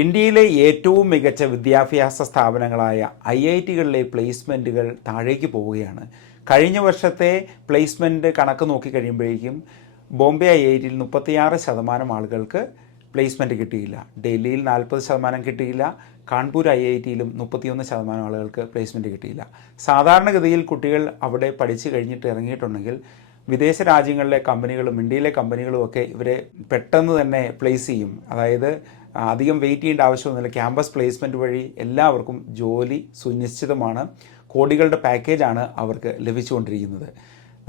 ഇന്ത്യയിലെ ഏറ്റവും മികച്ച വിദ്യാഭ്യാസ സ്ഥാപനങ്ങളായ ഐഐടികളിലെ പ്ലേസ്മെൻറ്റുകൾ താഴേക്ക് പോവുകയാണ്. കഴിഞ്ഞ വർഷത്തെ പ്ലേസ്മെൻറ്റ് കണക്ക് നോക്കിക്കഴിയുമ്പോഴേക്കും ബോംബെ ഐഐടിയിൽ 36% ആളുകൾക്ക് പ്ലേസ്മെൻറ്റ് കിട്ടിയില്ല. ഡൽഹിയിൽ 40% കിട്ടിയില്ല. കാൺപൂർ ഐഐടിയിലും 31% ആളുകൾക്ക് പ്ലേസ്മെൻറ്റ് കിട്ടിയില്ല. സാധാരണഗതിയിൽ കുട്ടികൾ അവിടെ പഠിച്ചു കഴിഞ്ഞിട്ട് ഇറങ്ങിയിട്ടുണ്ടെങ്കിൽ വിദേശ രാജ്യങ്ങളിലെ കമ്പനികളും ഇന്ത്യയിലെ കമ്പനികളും ഒക്കെ ഇവരെ പെട്ടെന്ന് തന്നെ പ്ലേസ് ചെയ്യും. അതായത് അധികം വെയിറ്റ് ചെയ്യേണ്ട ആവശ്യമൊന്നുമില്ല. ക്യാമ്പസ് പ്ലേസ്മെൻറ്റ് വഴി എല്ലാവർക്കും ജോലി സുനിശ്ചിതമാണ്. കോടികളുടെ പാക്കേജാണ് അവർക്ക് ലഭിച്ചുകൊണ്ടിരിക്കുന്നത്.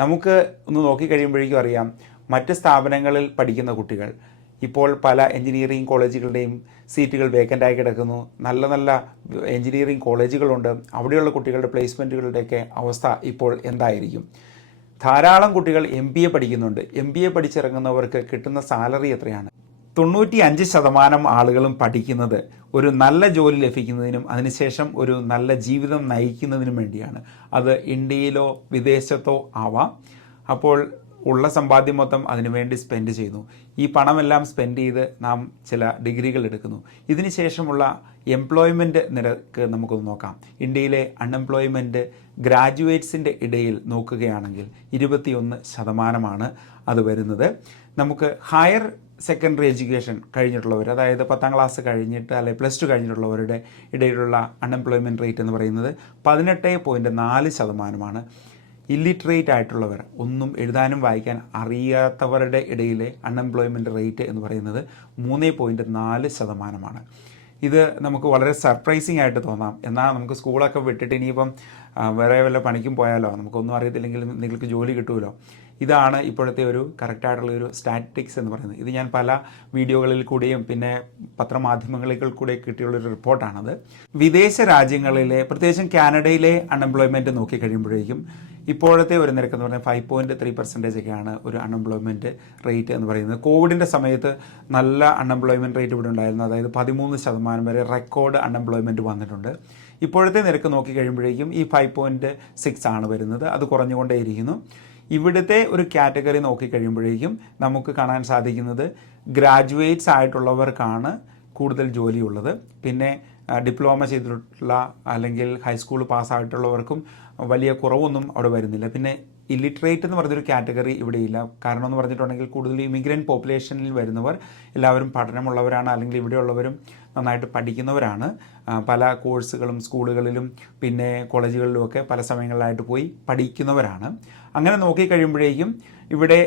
നമുക്ക് ഒന്ന് നോക്കിക്കഴിയുമ്പോഴേക്കും അറിയാം, മറ്റ് സ്ഥാപനങ്ങളിൽ പഠിക്കുന്ന കുട്ടികൾ ഇപ്പോൾ പല എഞ്ചിനീയറിംഗ് കോളേജുകളുടെയും സീറ്റുകൾ വേക്കൻ്റായി കിടക്കുന്നു. നല്ല നല്ല എഞ്ചിനീയറിംഗ് കോളേജുകളുണ്ട്. അവിടെയുള്ള കുട്ടികളുടെ പ്ലേസ്മെൻറ്റുകളുടെയൊക്കെ അവസ്ഥ ഇപ്പോൾ എന്തായിരിക്കും? ധാരാളം കുട്ടികൾ MBA പഠിക്കുന്നുണ്ട്. MBA പഠിച്ചിറങ്ങുന്നവർക്ക് കിട്ടുന്ന സാലറി എത്രയാണ്? 95% ആളുകളും പഠിക്കുന്നത് ഒരു നല്ല ജോലി ലഭിക്കുന്നതിനും അതിനുശേഷം ഒരു നല്ല ജീവിതം നയിക്കുന്നതിനും വേണ്ടിയാണ്. അത് ഇന്ത്യയിലോ വിദേശത്തോ ആവാം. അപ്പോൾ ഉള്ള സമ്പാദ്യം മൊത്തം അതിനുവേണ്ടി സ്പെൻഡ് ചെയ്യുന്നു. ഈ പണമെല്ലാം സ്പെൻഡ് ചെയ്ത് നാം ചില ഡിഗ്രികൾ എടുക്കുന്നു. ഇതിനുശേഷമുള്ള എംപ്ലോയ്മെൻറ്റ് നിരക്ക് നമുക്കൊന്ന് നോക്കാം. ഇന്ത്യയിലെ അൺഎംപ്ലോയ്മെൻറ്റ് ഗ്രാജുവേറ്റ്സിൻ്റെ ഇടയിൽ നോക്കുകയാണെങ്കിൽ 21% അത് വരുന്നത്. നമുക്ക് ഹയർ സെക്കൻഡറി എഡ്യൂക്കേഷൻ കഴിഞ്ഞിട്ടുള്ളവർ, അതായത് 10ാം ക്ലാസ് കഴിഞ്ഞിട്ട് അല്ലെങ്കിൽ +2 കഴിഞ്ഞിട്ടുള്ളവരുടെ ഇടയിലുള്ള അൺഎംപ്ലോയ്മെൻറ്റ് റേറ്റ് എന്ന് പറയുന്നത് 18.4%. ഇല്ലിറ്ററേറ്റ് ആയിട്ടുള്ളവർ, ഒന്നും എഴുതാനും വായിക്കാൻ അറിയാത്തവരുടെ ഇടയിലെ അൺഎംപ്ലോയ്മെൻറ്റ് റേറ്റ് എന്ന് പറയുന്നത് 3.4%. ഇത് നമുക്ക് വളരെ സർപ്രൈസിങ് ആയിട്ട് തോന്നാം. എന്നാൽ നമുക്ക് സ്കൂളൊക്കെ വിട്ടിട്ട് ഇനിയിപ്പം വേറെ വല്ല പണിക്കും പോയാലോ, നമുക്കൊന്നും അറിയത്തില്ലെങ്കിൽ നിങ്ങൾക്ക് ജോലി കിട്ടുമല്ലോ. ഇതാണ് ഇപ്പോഴത്തെ ഒരു കറക്റ്റായിട്ടുള്ളൊരു സ്റ്റാറ്റിസ്റ്റിക്സ് എന്ന് പറയുന്നത്. ഇത് ഞാൻ പല വീഡിയോകളിൽ കൂടെയും പിന്നെ പത്രമാധ്യമങ്ങളിൽ കൂടെ കിട്ടിയുള്ളൊരു റിപ്പോർട്ടാണത്. വിദേശ രാജ്യങ്ങളിലെ പ്രത്യേകിച്ചും കാനഡയിലെ അൺഎംപ്ലോയ്മെൻറ്റ് നോക്കിക്കഴിയുമ്പോഴേക്കും ഇപ്പോഴത്തെ ഒരു നിരക്ക് എന്ന് പറഞ്ഞാൽ 5.3% ഒക്കെയാണ് ഒരു അൺഎംപ്ലോയ്മെൻറ്റ് റേറ്റ് എന്ന് പറയുന്നത്. കോവിഡിൻ്റെ സമയത്ത് നല്ല അൺഎംപ്ലോയ്മെൻറ്റ് റേറ്റ് ഇവിടെ ഉണ്ടായിരുന്നു. അതായത് 13% വരെ റെക്കോർഡ് അൺഎംപ്ലോയ്മെൻറ്റ് വന്നിട്ടുണ്ട്. ഇപ്പോഴത്തെ നിരക്ക് നോക്കിക്കഴിയുമ്പോഴേക്കും ഈ 5.6 ആണ് വരുന്നത്. അത് കുറഞ്ഞുകൊണ്ടേയിരിക്കുന്നു. ഇവിടുത്തെ ഒരു കാറ്റഗറി നോക്കിക്കഴിയുമ്പോഴേക്കും നമുക്ക് കാണാൻ സാധിക്കുന്നത് ഗ്രാജുവേറ്റ്സ് ആയിട്ടുള്ളവർക്കാണ് കൂടുതൽ ജോലിയുള്ളത്. പിന്നെ ഡിപ്ലോമ ചെയ്തിട്ടുള്ള അല്ലെങ്കിൽ ഹൈസ്കൂൾ പാസ്സായിട്ടുള്ളവർക്കും വലിയ കുറവൊന്നും അവിടെ വരുന്നില്ല. പിന്നെ ഇല്ലിറ്ററേറ്റ് എന്ന് പറഞ്ഞൊരു കാറ്റഗറി ഇവിടെയില്ല. കാരണം എന്ന് പറഞ്ഞിട്ടുണ്ടെങ്കിൽ കൂടുതൽ ഇമിഗ്രൻറ്റ് പോപ്പുലേഷനിൽ വരുന്നവർ എല്ലാവരും പഠനമുള്ളവരാണ്, അല്ലെങ്കിൽ ഇവിടെയുള്ളവരും നന്നായിട്ട് പഠിക്കുന്നവരാണ്. പല കോഴ്സുകളും സ്കൂളുകളിലും പിന്നെ കോളേജുകളിലുമൊക്കെ പല സമയങ്ങളിലായിട്ട് പോയി പഠിക്കുന്നവരാണ്. അങ്ങനെ നോക്കിക്കഴിയുമ്പോഴേക്കും ഇവിടെ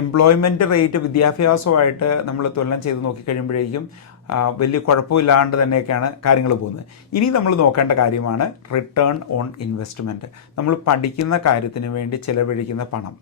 എംപ്ലോയ്മെൻറ്റ് റേറ്റ് വിദ്യാഭ്യാസമായിട്ട് നമ്മൾ തുലനം ചെയ്ത് നോക്കിക്കഴിയുമ്പോഴേക്കും വലിയ കുഴപ്പമില്ലാണ്ട് തന്നെയൊക്കെയാണ് കാര്യങ്ങൾ പോകുന്നത്. ഇനി നമ്മൾ നോക്കേണ്ട കാര്യമാണ് റിട്ടേൺ ഓൺ ഇൻവെസ്റ്റ്മെൻറ്റ്. നമ്മൾ പഠിക്കുന്ന കാര്യത്തിന് വേണ്ടി ചിലവഴിക്കുന്ന പണം.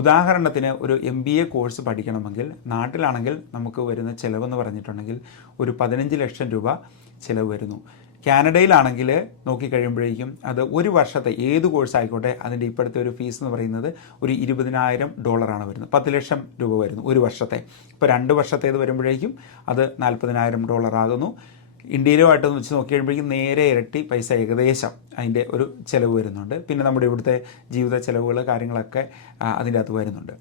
ഉദാഹരണത്തിന് ഒരു MBA കോഴ്സ് പഠിക്കണമെങ്കിൽ നാട്ടിലാണെങ്കിൽ നമുക്ക് വരുന്ന ചിലവെന്ന് പറഞ്ഞിട്ടുണ്ടെങ്കിൽ ഒരു 15 ലക്ഷം രൂപ ചിലവ് വരുന്നു. കാനഡയിലാണെങ്കിൽ നോക്കിക്കഴിയുമ്പോഴേക്കും അത് ഒരു വർഷത്തെ ഏത് കോഴ്സ് ആയിക്കോട്ടെ അതിൻ്റെ ഇപ്പോഴത്തെ ഒരു ഫീസ് എന്ന് പറയുന്നത് ഒരു $20,000 വരുന്നത്. 10 ലക്ഷം രൂപ വരുന്നു ഒരു വർഷത്തെ. ഇപ്പോൾ 2 വർഷത്തേത് വരുമ്പോഴേക്കും അത് $40,000 ആകുന്നു. ഇന്ത്യയിലുമായിട്ട് വെച്ച് നോക്കി കഴിയുമ്പോഴേക്കും നേരെ ഇരട്ടി പൈസ ഏകദേശം അതിൻ്റെ ഒരു ചിലവ് വരുന്നുണ്ട്. പിന്നെ നമ്മുടെ ഇവിടുത്തെ ജീവിത ചിലവുകൾ കാര്യങ്ങളൊക്കെ അതിൻ്റെ അകത്ത് വരുന്നുണ്ട്.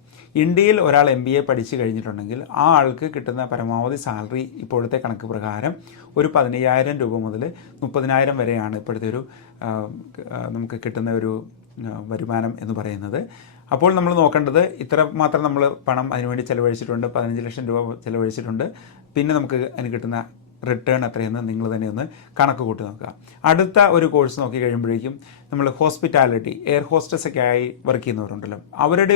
ഇന്ത്യയിൽ ഒരാൾ MBA പഠിച്ചു കഴിഞ്ഞിട്ടുണ്ടെങ്കിൽ ആ ആൾക്ക് കിട്ടുന്ന പരമാവധി സാലറി ഇപ്പോഴത്തെ കണക്ക് പ്രകാരം ഒരു 15,000 രൂപ മുതൽ 30,000 വരെയാണ് ഇപ്പോഴത്തെ ഒരു നമുക്ക് കിട്ടുന്ന ഒരു വരുമാനം എന്ന് പറയുന്നത്. അപ്പോൾ നമ്മൾ നോക്കേണ്ടത് ഇത്ര മാത്രം നമ്മൾ പണം അതിനുവേണ്ടി ചിലവഴിച്ചിട്ടുണ്ട്, 15 ലക്ഷം രൂപ ചിലവഴിച്ചിട്ടുണ്ട്. പിന്നെ നമുക്ക് അതിന് കിട്ടുന്ന റിട്ടേൺ എത്രയെന്ന് നിങ്ങൾ തന്നെ ഒന്ന് കണക്ക് കൂട്ടി നോക്കുക. അടുത്ത ഒരു കോഴ്സ് നോക്കി കഴിയുമ്പോഴേക്കും നമ്മൾ ഹോസ്പിറ്റാലിറ്റി, എയർ ഹോസ്റ്റസ് ഒക്കെ ആയി വർക്ക് ചെയ്യുന്നവരുണ്ടല്ലോ, അവരുടെ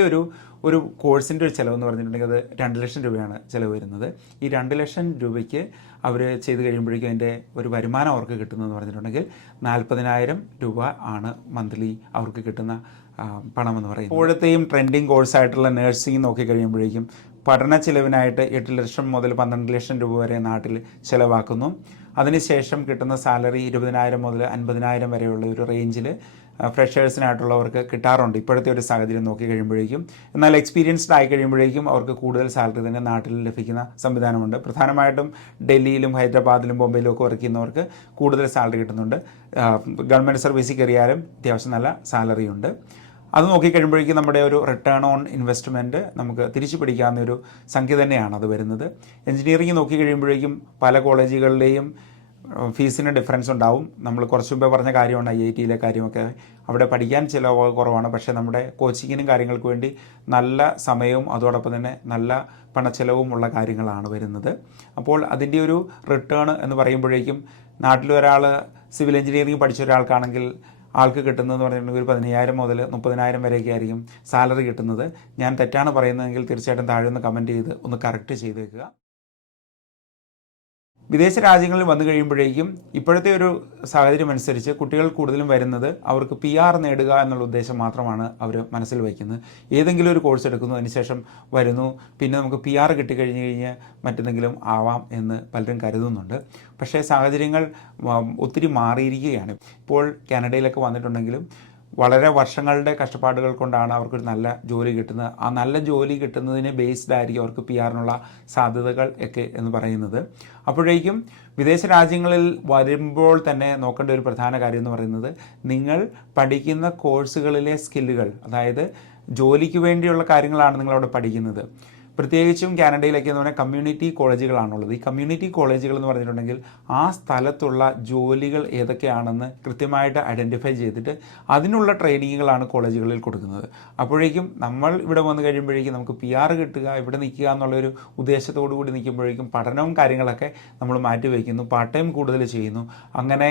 ഒരു കോഴ്സിൻ്റെ ഒരു ചിലവെന്ന് പറഞ്ഞിട്ടുണ്ടെങ്കിൽ അത് 2 ലക്ഷം രൂപയാണ് ചിലവ് വരുന്നത്. ഈ 2 ലക്ഷം രൂപയ്ക്ക് അവർ ചെയ്ത് കഴിയുമ്പോഴേക്കും അതിൻ്റെ ഒരു വരുമാനം അവർക്ക് കിട്ടുന്നതെന്ന് പറഞ്ഞിട്ടുണ്ടെങ്കിൽ 40,000 രൂപ ആണ് മന്ത്ലി അവർക്ക് കിട്ടുന്ന പണമെന്ന് പറയും. ഇപ്പോഴത്തെയും ട്രെൻഡിങ് കോഴ്സായിട്ടുള്ള നഴ്സിംഗ് നോക്കി കഴിയുമ്പോഴേക്കും പഠന ചിലവിനായിട്ട് 8 ലക്ഷം മുതൽ 12 ലക്ഷം രൂപ വരെ നാട്ടിൽ ചിലവാക്കുന്നു. അതിനുശേഷം കിട്ടുന്ന സാലറി 20,000 മുതൽ 50,000 വരെയുള്ള ഒരു റേഞ്ചിൽ ഫ്രഷേഴ്സിനായിട്ടുള്ളവർക്ക് കിട്ടാറുണ്ട് ഇപ്പോഴത്തെ ഒരു സാഹചര്യം നോക്കി കഴിയുമ്പോഴേക്കും. എന്നാൽ എക്സ്പീരിയൻസ്ഡ് ആയി കഴിയുമ്പോഴേക്കും അവർക്ക് കൂടുതൽ സാലറി തന്നെ നാട്ടിൽ ലഭിക്കുന്ന സംവിധാനമുണ്ട്. പ്രധാനമായിട്ടും ഡൽഹിയിലും ഹൈദരാബാദിലും ബോംബെയിലും ഒക്കെ വർക്ക് ചെയ്യുന്നവർക്ക് കൂടുതൽ സാലറി കിട്ടുന്നുണ്ട്. ഗവൺമെൻറ് സർവീസിൽ കയറിയാലും അത്യാവശ്യം നല്ല സാലറി ഉണ്ട്. അത് നോക്കിക്കഴിയുമ്പോഴേക്കും നമ്മുടെ ഒരു റിട്ടേൺ ഓൺ ഇൻവെസ്റ്റ്മെൻറ്റ് നമുക്ക് തിരിച്ചു പിടിക്കാവുന്ന ഒരു സംഖ്യ തന്നെയാണ് അത് വരുന്നത്. എഞ്ചിനീയറിംഗ് നോക്കിക്കഴിയുമ്പോഴേക്കും പല കോളേജുകളിലെയും ഫീസിന് ഡിഫറൻസ് ഉണ്ടാവും. നമ്മൾ കുറച്ച് മുമ്പേ പറഞ്ഞ കാര്യമാണ് IIT കാര്യമൊക്കെ. അവിടെ പഠിക്കാൻ ചിലവ് കുറവാണ്, പക്ഷേ നമ്മുടെ കോച്ചിങ്ങിനും കാര്യങ്ങൾക്ക് വേണ്ടി നല്ല സമയവും അതോടൊപ്പം തന്നെ നല്ല പണച്ചെലവും ഉള്ള കാര്യങ്ങളാണ് വരുന്നത്. അപ്പോൾ അതിൻ്റെ ഒരു റിട്ടേൺ എന്ന് പറയുമ്പോഴേക്കും നാട്ടിലൊരാൾ സിവിൽ എഞ്ചിനീയറിംഗ് പഠിച്ച ഒരാൾക്കാണെങ്കിൽ ആൾക്ക് കിട്ടുന്നതെന്ന് പറഞ്ഞിട്ടുണ്ടെങ്കിൽ ഒരു 15,000 മുതൽ 30,000 വരെയൊക്കെ ആയിരിക്കും സാലറി കിട്ടുന്നത്. ഞാൻ തെറ്റാണ് പറയുന്നതെങ്കിൽ തീർച്ചയായിട്ടും താഴെ ഒന്ന് കമൻറ്റ് ചെയ്ത് ഒന്ന് കറക്റ്റ് ചെയ്തേക്കുക. വിദേശ രാജ്യങ്ങളിൽ വന്നു കഴിയുമ്പോഴേക്കും ഇപ്പോഴത്തെ ഒരു സാഹചര്യം അനുസരിച്ച് കുട്ടികൾ കൂടുതലും വരുന്നത് അവർക്ക് PR നേടുക എന്നുള്ള ഉദ്ദേശം മാത്രമാണ് അവർ മനസ്സിൽ വയ്ക്കുന്നത്. ഏതെങ്കിലും ഒരു കോഴ്സ് എടുക്കുന്നു, അതിനുശേഷം വരുന്നു, പിന്നെ നമുക്ക് PR കിട്ടിക്കഴിഞ്ഞ് കഴിഞ്ഞ് മറ്റെന്തെങ്കിലും ആവാം എന്ന് പലരും കരുതുന്നുണ്ട്. പക്ഷേ സാഹചര്യങ്ങൾ ഒത്തിരി മാറിയിരിക്കുകയാണ്. ഇപ്പോൾ കാനഡയിലൊക്കെ വന്നിട്ടുണ്ടെങ്കിലും വളരെ വർഷങ്ങളുടെ കഷ്ടപ്പാടുകൾ കൊണ്ടാണ് അവർക്കൊരു നല്ല ജോലി കിട്ടുന്നത്. ആ നല്ല ജോലി കിട്ടുന്നതിന് ബേസ്ഡ് ആയിരിക്കും അവർക്ക് PR സാധ്യതകൾ ഒക്കെ എന്ന് പറയുന്നത്. അപ്പോഴേക്കും വിദേശ രാജ്യങ്ങളിൽ വരുമ്പോൾ തന്നെ നോക്കേണ്ട ഒരു പ്രധാന കാര്യം എന്ന് പറയുന്നത് നിങ്ങൾ പഠിക്കുന്ന കോഴ്സുകളിലെ സ്കില്ലുകൾ, അതായത് ജോലിക്ക് വേണ്ടിയുള്ള കാര്യങ്ങളാണ് നിങ്ങളവിടെ പഠിക്കുന്നത്. പ്രത്യേകിച്ചും കാനഡയിലൊക്കെ എന്ന് പറഞ്ഞാൽ കമ്മ്യൂണിറ്റി കോളേജുകളാണുള്ളത്. ഈ കമ്മ്യൂണിറ്റി കോളേജുകൾ എന്ന് പറഞ്ഞിട്ടുണ്ടെങ്കിൽ ആ സ്ഥലത്തുള്ള ജോലികൾ ഏതൊക്കെയാണെന്ന് കൃത്യമായിട്ട് ഐഡൻറ്റിഫൈ ചെയ്തിട്ട് അതിനുള്ള ട്രെയിനിങ്ങുകളാണ് കോളേജുകളിൽ കൊടുക്കുന്നത്. അപ്പോഴേക്കും നമ്മൾ ഇവിടെ വന്നു കഴിയുമ്പോഴേക്കും നമുക്ക് PR കിട്ടുക, ഇവിടെ നിൽക്കുക എന്നുള്ളൊരു ഉദ്ദേശത്തോടു കൂടി നിൽക്കുമ്പോഴേക്കും പഠനവും കാര്യങ്ങളൊക്കെ നമ്മൾ മാറ്റിവെക്കുന്നു, പാർട്ട് ടൈം കൂടുതൽ ചെയ്യുന്നു, അങ്ങനെ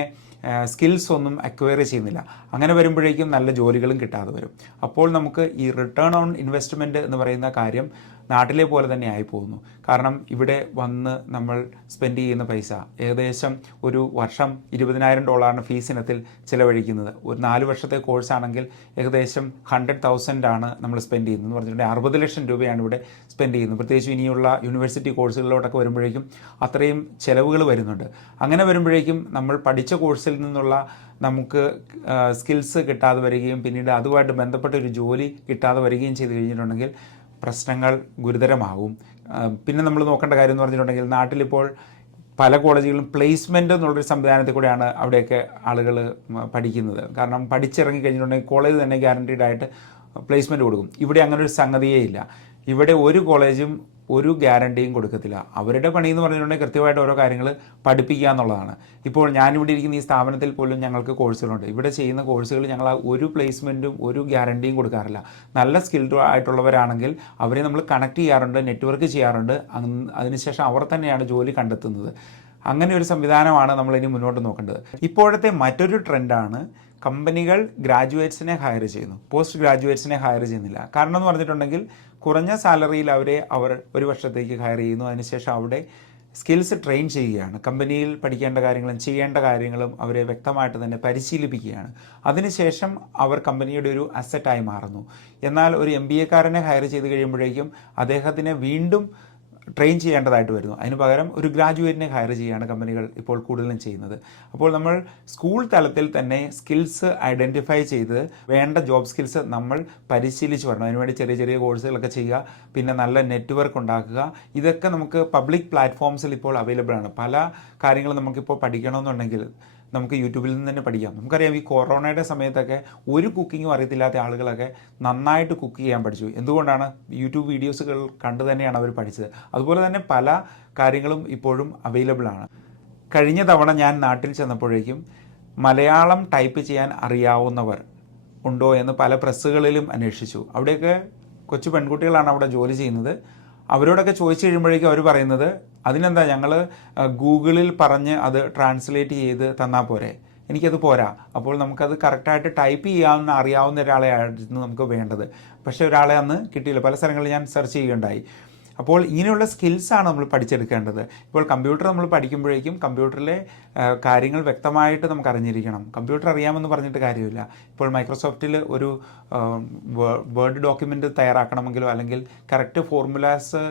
സ്കിൽസ് ഒന്നും അക്വയർ ചെയ്യുന്നില്ല. അങ്ങനെ വരുമ്പോഴേക്കും നല്ല ജോലികളും കിട്ടാതെ വരും. അപ്പോൾ നമുക്ക് ഈ റിട്ടേൺ ഓൺ ഇൻവെസ്റ്റ്മെൻറ്റ് എന്ന് പറയുന്ന കാര്യം നാട്ടിലെ പോലെ തന്നെ ആയി പോകുന്നു. കാരണം ഇവിടെ വന്ന് നമ്മൾ സ്പെൻഡ് ചെയ്യുന്ന പൈസ ഏകദേശം ഒരു വർഷം $20,000 ഫീസ് ഇനത്തിൽ ചിലവഴിക്കുന്നത്. ഒരു 4 വർഷത്തെ കോഴ്സാണെങ്കിൽ ഏകദേശം 100,000 നമ്മൾ സ്പെൻഡ് ചെയ്യുന്നത് എന്ന് പറഞ്ഞിട്ടുണ്ടെങ്കിൽ 60 ലക്ഷം രൂപയാണ് ഇവിടെ സ്പെൻഡ് ചെയ്യുന്നത്. പ്രത്യേകിച്ച് ഇനിയുള്ള യൂണിവേഴ്സിറ്റി കോഴ്സുകളിലോട്ടൊക്കെ വരുമ്പോഴേക്കും അത്രയും ചിലവുകൾ വരുന്നുണ്ട്. അങ്ങനെ വരുമ്പോഴേക്കും നമ്മൾ പഠിച്ച കോഴ്സിൽ നിന്നുള്ള നമുക്ക് സ്കിൽസ് കിട്ടാതെ വരികയും പിന്നീട് അതുമായിട്ട് ബന്ധപ്പെട്ട ഒരു ജോലി കിട്ടാതെ വരികയും ചെയ്ത് കഴിഞ്ഞിട്ടുണ്ടെങ്കിൽ പ്രശ്നങ്ങൾ ഗുരുതരമാകും. പിന്നെ നമ്മൾ നോക്കേണ്ട കാര്യം എന്ന് പറഞ്ഞിട്ടുണ്ടെങ്കിൽ നാട്ടിലിപ്പോൾ പല കോളേജുകളിലും പ്ലേസ്മെൻറ്റ് എന്നുള്ളൊരു സംവിധാനത്തിൽ കൂടെയാണ് അവിടെയൊക്കെ ആളുകൾ പഠിക്കുന്നത്. കാരണം പഠിച്ചിറങ്ങി കഴിഞ്ഞിട്ടുണ്ടെങ്കിൽ കോളേജ് തന്നെ ഗ്യാരണ്ടീഡ് ആയിട്ട് പ്ലേസ്മെൻറ്റ് കൊടുക്കും. ഇവിടെ അങ്ങനെ ഒരു സംഗതിയേ ഇല്ല. ഇവിടെ ഒരു കോളേജും ഒരു ഗ്യാരണ്ടിയും കൊടുക്കത്തില്ല. അവരുടെ പണി എന്ന് പറഞ്ഞിട്ടുണ്ടെങ്കിൽ കൃത്യമായിട്ട് ഓരോ കാര്യങ്ങൾ പഠിപ്പിക്കുക എന്നുള്ളതാണ്. ഇപ്പോൾ ഞാനിവിടെ ഇരിക്കുന്ന ഈ സ്ഥാപനത്തിൽ പോലും ഞങ്ങൾക്ക് കോഴ്സുകളുണ്ട്. ഇവിടെ ചെയ്യുന്ന കോഴ്സുകൾ ഞങ്ങൾ ഒരു പ്ലേസ്മെൻറ്റും ഒരു ഗ്യാരണ്ടിയും കൊടുക്കാറില്ല. നല്ല സ്കിൽഡ് ആയിട്ടുള്ളവരാണെങ്കിൽ അവരെ നമ്മൾ കണക്ട് ചെയ്യാറുണ്ട്, നെറ്റ്വർക്ക് ചെയ്യാറുണ്ട്. അതിനുശേഷം അവർ തന്നെയാണ് ജോലി കണ്ടെത്തുന്നത്. അങ്ങനെ ഒരു സംവിധാനമാണ് നമ്മളിനി മുന്നോട്ട് നോക്കേണ്ടത്. ഇപ്പോഴത്തെ മറ്റൊരു ട്രെൻഡാണ് കമ്പനികൾ ഗ്രാജുവേറ്റ്സിനെ ഹയർ ചെയ്യുന്നു, പോസ്റ്റ് ഗ്രാജുവേറ്റ്സിനെ ഹയർ ചെയ്യുന്നില്ല. കാരണം എന്ന് പറഞ്ഞിട്ടുണ്ടെങ്കിൽ കുറഞ്ഞ സാലറിയിൽ അവർ ഒരു വർഷത്തേക്ക് ഹയർ ചെയ്യുന്നു. അതിനുശേഷം അവിടെ സ്കിൽസ് ട്രെയിൻ ചെയ്യുകയാണ്. കമ്പനിയിൽ പഠിക്കേണ്ട കാര്യങ്ങളും ചെയ്യേണ്ട കാര്യങ്ങളും അവരെ വ്യക്തമായിട്ട് തന്നെ പരിശീലിപ്പിക്കുകയാണ്. അതിനുശേഷം അവർ കമ്പനിയുടെ ഒരു അസറ്റായി മാറുന്നു. എന്നാൽ ഒരു MBA ഹയർ ചെയ്ത് കഴിയുമ്പോഴേക്കും അദ്ദേഹത്തിനെ വീണ്ടും ട്രെയിൻ ചെയ്യേണ്ടതായിട്ട് വരുന്നു. അതിന് പകരം ഒരു ഗ്രാജുവേറ്റിനെ ഹയർ ചെയ്യുകയാണ് കമ്പനികൾ ഇപ്പോൾ കൂടുതലും ചെയ്യുന്നത്. അപ്പോൾ നമ്മൾ സ്കൂൾ തലത്തിൽ തന്നെ സ്കിൽസ് ഐഡൻറ്റിഫൈ ചെയ്ത് വേണ്ട ജോബ് സ്കിൽസ് നമ്മൾ പരിശീലിച്ച് വരണം. അതിനുവേണ്ടി ചെറിയ ചെറിയ കോഴ്സുകളൊക്കെ ചെയ്യുക, പിന്നെ നല്ല നെറ്റ്വർക്ക് ഉണ്ടാക്കുക. ഇതൊക്കെ നമുക്ക് പബ്ലിക് പ്ലാറ്റ്ഫോംസിൽ ഇപ്പോൾ അവൈലബിൾ ആണ്. പല കാര്യങ്ങളും നമുക്കിപ്പോൾ പഠിക്കണമെന്നുണ്ടെങ്കിൽ നമുക്ക് യൂട്യൂബിൽ നിന്ന് തന്നെ പഠിക്കാം. നമുക്കറിയാം ഈ കൊറോണയുടെ സമയത്തൊക്കെ ഒരു കുക്കിങ്ങും അറിയത്തില്ലാത്ത ആളുകളൊക്കെ നന്നായിട്ട് കുക്ക് ചെയ്യാൻ പഠിച്ചു. എന്തുകൊണ്ടാണ്? യൂട്യൂബ് വീഡിയോസുകൾ കണ്ടു തന്നെയാണ് അവർ പഠിച്ചത്. അതുപോലെ തന്നെ പല കാര്യങ്ങളും ഇപ്പോഴും അവൈലബിൾ ആണ്. കഴിഞ്ഞ തവണ ഞാൻ നാട്ടിൽ ചെന്നപ്പോഴേക്കും മലയാളം ടൈപ്പ് ചെയ്യാൻ അറിയാവുന്നവർ ഉണ്ടോ എന്ന് പല പ്രസ്സുകളിലും അന്വേഷിച്ചു. അവിടെയൊക്കെ കൊച്ചു പെൺകുട്ടികളാണ് അവിടെ ജോലി ചെയ്യുന്നത്. അവരോടൊക്കെ ചോദിച്ചു കഴിയുമ്പോഴേക്കും അവർ പറയുന്നത് അതിനെന്താ, ഞങ്ങൾ ഗൂഗിളിൽ പറഞ്ഞ് അത് ട്രാൻസ്ലേറ്റ് ചെയ്ത് തന്നാൽ പോരെ, എനിക്കത് പോരാ. അപ്പോൾ നമുക്കത് കറക്റ്റായിട്ട് ടൈപ്പ് ചെയ്യാവുന്ന അറിയാവുന്ന ഒരാളെ ആയിരുന്നു നമുക്ക് വേണ്ടത്. പക്ഷേ ഒരാളെ അന്ന് കിട്ടിയില്ല. പല സ്ഥലങ്ങളിൽ ഞാൻ സെർച്ച് ചെയ്യുകയുണ്ടായി. അപ്പോൾ ഇങ്ങനെയുള്ള സ്കിൽസാണ് നമ്മൾ പഠിച്ചെടുക്കേണ്ടത്. ഇപ്പോൾ കമ്പ്യൂട്ടർ നമ്മൾ പഠിക്കുമ്പോഴേക്കും കമ്പ്യൂട്ടറിലെ കാര്യങ്ങൾ വ്യക്തമായിട്ട് നമുക്ക് അറിഞ്ഞിരിക്കണം. കമ്പ്യൂട്ടർ അറിയാമെന്ന് പറഞ്ഞിട്ട് കാര്യമില്ല. ഇപ്പോൾ മൈക്രോസോഫ്റ്റിൽ ഒരു വേർഡ് ഡോക്യുമെൻ്റ് തയ്യാറാക്കണമെങ്കിലോ അല്ലെങ്കിൽ കറക്റ്റ് ഫോർമുലാസ്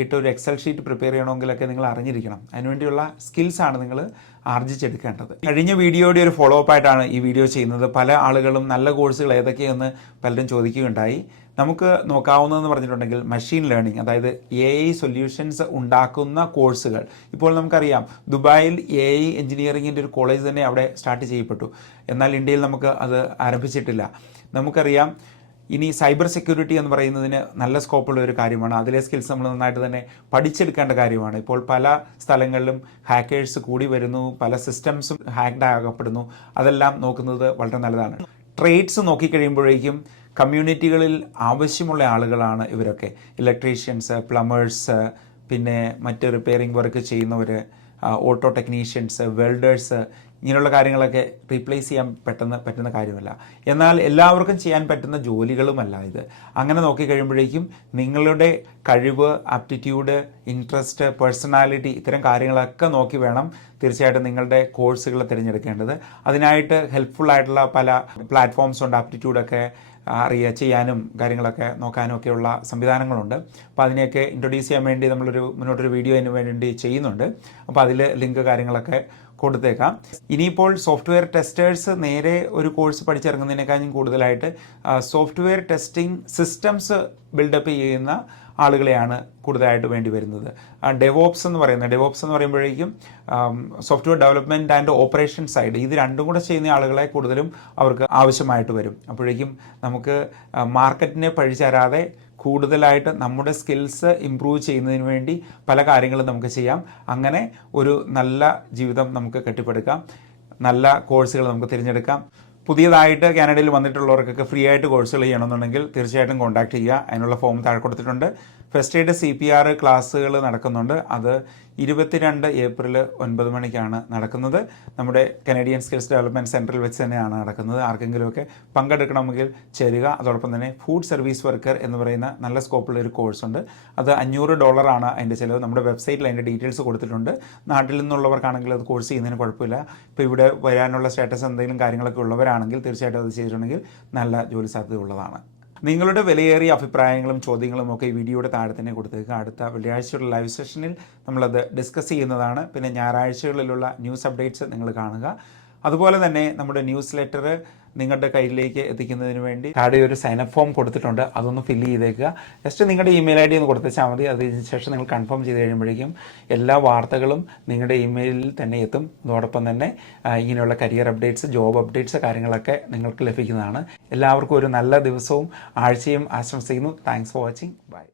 ഇട്ട് ഒരു എക്സൽ ഷീറ്റ് പ്രിപ്പയർ ചെയ്യണമെങ്കിലൊക്കെ നിങ്ങൾ അറിഞ്ഞിരിക്കണം. അതിനുവേണ്ടിയുള്ള സ്കിൽസാണ് നിങ്ങൾ ആർജിച്ചെടുക്കേണ്ടത്. കഴിഞ്ഞ വീഡിയോയുടെ ഒരു ഫോളോ അപ്പ് ആയിട്ടാണ് ഈ വീഡിയോ ചെയ്യുന്നത്. പല ആളുകളും നല്ല കോഴ്സുകൾ ഏതൊക്കെയെന്ന് പലരും ചോദിക്കുകയുണ്ടായി. നമുക്ക് നോക്കാവുന്നതെന്ന് പറഞ്ഞിട്ടുണ്ടെങ്കിൽ മെഷീൻ ലേണിംഗ്, അതായത് AI സൊല്യൂഷൻസ് ഉണ്ടാക്കുന്ന കോഴ്സുകൾ. ഇപ്പോൾ നമുക്കറിയാം ദുബായിൽ AI എഞ്ചിനീയറിങ്ങിൻ്റെ ഒരു കോളേജ് തന്നെ അവിടെ സ്റ്റാർട്ട് ചെയ്യപ്പെട്ടു. എന്നാൽ ഇന്ത്യയിൽ നമുക്ക് അത് ആരംഭിച്ചിട്ടില്ല. നമുക്കറിയാം ഇനി സൈബർ സെക്യൂരിറ്റി എന്ന് പറയുന്നതിന് നല്ല സ്കോപ്പുള്ള ഒരു കാര്യമാണ്. അതിലെ സ്കിൽസ് നമ്മൾ നന്നായിട്ട് തന്നെ പഠിച്ചെടുക്കേണ്ട കാര്യമാണ്. ഇപ്പോൾ പല സ്ഥലങ്ങളിലും ഹാക്കേഴ്സ് കൂടി വരുന്നു, പല സിസ്റ്റംസും ഹാക്ഡ് ആകപ്പെടുന്നു. അതെല്ലാം നോക്കുന്നത് വളരെ നല്ലതാണ്. ട്രേഡ്സ് നോക്കിക്കഴിയുമ്പോഴേക്കും കമ്മ്യൂണിറ്റികളിൽ ആവശ്യമുള്ള ആളുകളാണ് ഇവരൊക്കെ. ഇലക്ട്രീഷ്യൻസ്, പ്ലംബേഴ്സ്, പിന്നെ മറ്റ് റിപ്പയറിംഗ് വർക്ക് ചെയ്യുന്നവർ, ഓട്ടോ ടെക്നീഷ്യൻസ്, വെൽഡേഴ്സ്, ഇങ്ങനെയുള്ള കാര്യങ്ങളൊക്കെ റീപ്ലേസ് ചെയ്യാൻ പറ്റുന്ന കാര്യമല്ല. എന്നാൽ എല്ലാവർക്കും ചെയ്യാൻ പറ്റുന്ന ജോലികളുമല്ല ഇത്. അങ്ങനെ നോക്കിക്കഴിയുമ്പോഴേക്കും നിങ്ങളുടെ കഴിവ്, ആപ്റ്റിറ്റ്യൂഡ്, ഇൻട്രസ്റ്റ്, പേഴ്സണാലിറ്റി, ഇത്തരം കാര്യങ്ങളൊക്കെ നോക്കി വേണം തീർച്ചയായിട്ടും നിങ്ങളുടെ കോഴ്സുകൾ തിരഞ്ഞെടുക്കേണ്ടത്. അതിനായിട്ട് ഹെൽപ്ഫുള്ളായിട്ടുള്ള പല പ്ലാറ്റ്ഫോംസ് ഉണ്ട്. ആപ്റ്റിറ്റ്യൂഡൊക്കെ ചെയ്യാനും കാര്യങ്ങളൊക്കെ നോക്കാനും ഒക്കെയുള്ള സംവിധാനങ്ങളുണ്ട്. അപ്പോൾ അതിനെയൊക്കെ ഇൻട്രൊഡ്യൂസ് ചെയ്യാൻ വേണ്ടി മുന്നോട്ടൊരു വീഡിയോ അതിന് വേണ്ടി ചെയ്യുന്നുണ്ട്. അപ്പോൾ അതിൽ ലിങ്ക് കാര്യങ്ങളൊക്കെ കൊടുത്തേക്കാം. ഇനിയിപ്പോൾ സോഫ്റ്റ്വെയർ ടെസ്റ്റേഴ്സ് നേരെ ഒരു കോഴ്സ് പഠിച്ചിറങ്ങുന്നതിനേക്കാളും കൂടുതലായിട്ട് സോഫ്റ്റ്വെയർ ടെസ്റ്റിംഗ് സിസ്റ്റംസ് ബിൽഡപ്പ് ചെയ്യുന്ന ആളുകളെയാണ് കൂടുതലായിട്ട് വേണ്ടി വരുന്നത്. ഡെവോപ്സ് എന്ന് പറയുമ്പോഴേക്കും software development and operation side, ഇത് രണ്ടും കൂടെ ചെയ്യുന്ന ആളുകളെ കൂടുതലും അവർക്ക് ആവശ്യമായിട്ട് വരും. അപ്പോഴേക്കും നമുക്ക് മാർക്കറ്റിനെ പഴിചാരാതെ കൂടുതലായിട്ട് നമ്മുടെ സ്കിൽസ് ഇമ്പ്രൂവ് ചെയ്യുന്നതിന് വേണ്ടി പല കാര്യങ്ങളും നമുക്ക് ചെയ്യാം. അങ്ങനെ ഒരു നല്ല ജീവിതം നമുക്ക് കെട്ടിപ്പടുക്കാം. നല്ല കോഴ്സുകൾ നമുക്ക് തിരഞ്ഞെടുക്കാം. പുതിയതായിട്ട് കാനഡയിൽ വന്നിട്ടുള്ളവർക്കൊക്കെ ഫ്രീ ആയിട്ട് കോഴ്സുകൾ ചെയ്യണമെന്നുണ്ടെങ്കിൽ തീർച്ചയായിട്ടും കോൺടാക്ട് ചെയ്യുക. അതിനുള്ള ഫോം താഴെ കൊടുത്തിട്ടുണ്ട്. ഫസ്റ്റ് എയ്ഡ് CPR ക്ലാസ്സുകൾ നടക്കുന്നുണ്ട്. അത് 22 ഏപ്രിൽ 9 മണിക്കാണ് നടക്കുന്നത്. നമ്മുടെ കനേഡിയൻ സ്കിൽസ് ഡെവലപ്മെൻറ്റ് സെൻറ്ററിൽ വെച്ച് തന്നെയാണ് നടക്കുന്നത്. ആർക്കെങ്കിലുമൊക്കെ പങ്കെടുക്കണമെങ്കിൽ ചേരുക. അതോടൊപ്പം തന്നെ ഫുഡ് സർവീസ് വർക്കർ എന്ന് പറയുന്ന നല്ല സ്കോപ്പുള്ള ഒരു കോഴ്സുണ്ട്. അത് $500 ആണ് അതിൻ്റെ ചിലവ്. നമ്മുടെ വെബ്സൈറ്റിൽ അതിൻ്റെ ഡീറ്റെയിൽസ് കൊടുത്തിട്ടുണ്ട്. നാട്ടിൽ നിന്നുള്ളവർക്കാണെങ്കിൽ അത് കോഴ്സ് ചെയ്യുന്നതിന് കുഴപ്പമില്ല. ഇപ്പോൾ ഇവിടെ വരാനുള്ള സ്റ്റാറ്റസ് എന്തെങ്കിലും കാര്യങ്ങളൊക്കെ ഉള്ളവരാണെങ്കിൽ തീർച്ചയായിട്ടും അത് ചെയ്തിട്ടുണ്ടെങ്കിൽ നല്ല ജോലി സാധ്യത ഉള്ളതാണ്. നിങ്ങളുടെ വിലയേറിയ അഭിപ്രായങ്ങളും ചോദ്യങ്ങളും ഒക്കെ ഈ വീഡിയോയുടെ താഴെ തന്നെ കൊടുത്തേക്കുക. അടുത്ത വെള്ളിയാഴ്ചയുള്ള ലൈവ് സെഷനിൽ നമ്മളത് ഡിസ്കസ് ചെയ്യുന്നതാണ്. പിന്നെ ഞായറാഴ്ചകളിലുള്ള ന്യൂസ് അപ്ഡേറ്റ്സ് നിങ്ങൾ കാണുക. അതുപോലെ തന്നെ നമ്മുടെ ന്യൂസ് ലെറ്റർ നിങ്ങളുടെ കയ്യിലേക്ക് എത്തിക്കുന്നതിന് വേണ്ടി താഴെ ഒരു സൈനപ്പ് ഫോം കൊടുത്തിട്ടുണ്ട്. അതൊന്ന് ഫില്ല് ചെയ്തേക്കുക. ജസ്റ്റ് നിങ്ങളുടെ ഇമെയിൽ ID ഒന്ന് കൊടുത്തേച്ചാൽ മതി. അതിന് ശേഷം നിങ്ങൾ കൺഫേം ചെയ്ത് കഴിയുമ്പോഴേക്കും എല്ലാ വാർത്തകളും നിങ്ങളുടെ ഇമെയിലിൽ തന്നെ എത്തും. അതോടൊപ്പം തന്നെ ഇങ്ങനെയുള്ള കരിയർ അപ്ഡേറ്റ്സ്, ജോബ് അപ്ഡേറ്റ്സ് കാര്യങ്ങളൊക്കെ നിങ്ങൾക്ക് ലഭിക്കുന്നതാണ്. എല്ലാവർക്കും ഒരു നല്ല ദിവസവും ആഴ്ചയും ആശംസിക്കുന്നു. Thanks for watching. ബൈ.